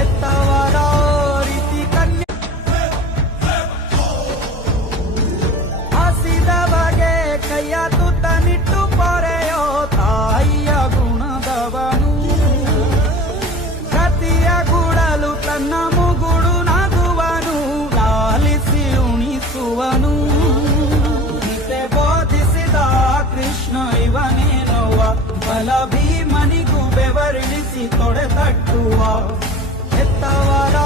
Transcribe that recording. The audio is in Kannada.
ಎತ್ತವರ ರೀತಿ ಕನ್ಯೆ ಹಸಿದ ಬಗೆ ಕೈಯ ತುತ್ತನಿಟ್ಟು ಪೊರೆಯೋ ತಾಯಿಯ ಗುಣದವನು ಕತಿಯ ಗುಡಲು ತನ್ನ ಮುಗುಡು ನಗುವನು ಲಾಲಿಸಿ ಉಣಿಸುವನು ಗೀತೆ ಬೋಧಿಸಿದ ಕೃಷ್ಣ ಇವನೇನೋವ ಬಲ ಭೀಮನಿಗೂ ಬೆವರಿಳಿಸಿ ತೊಡೆ ತಟ್ಟುವ ಎತ್ತವರ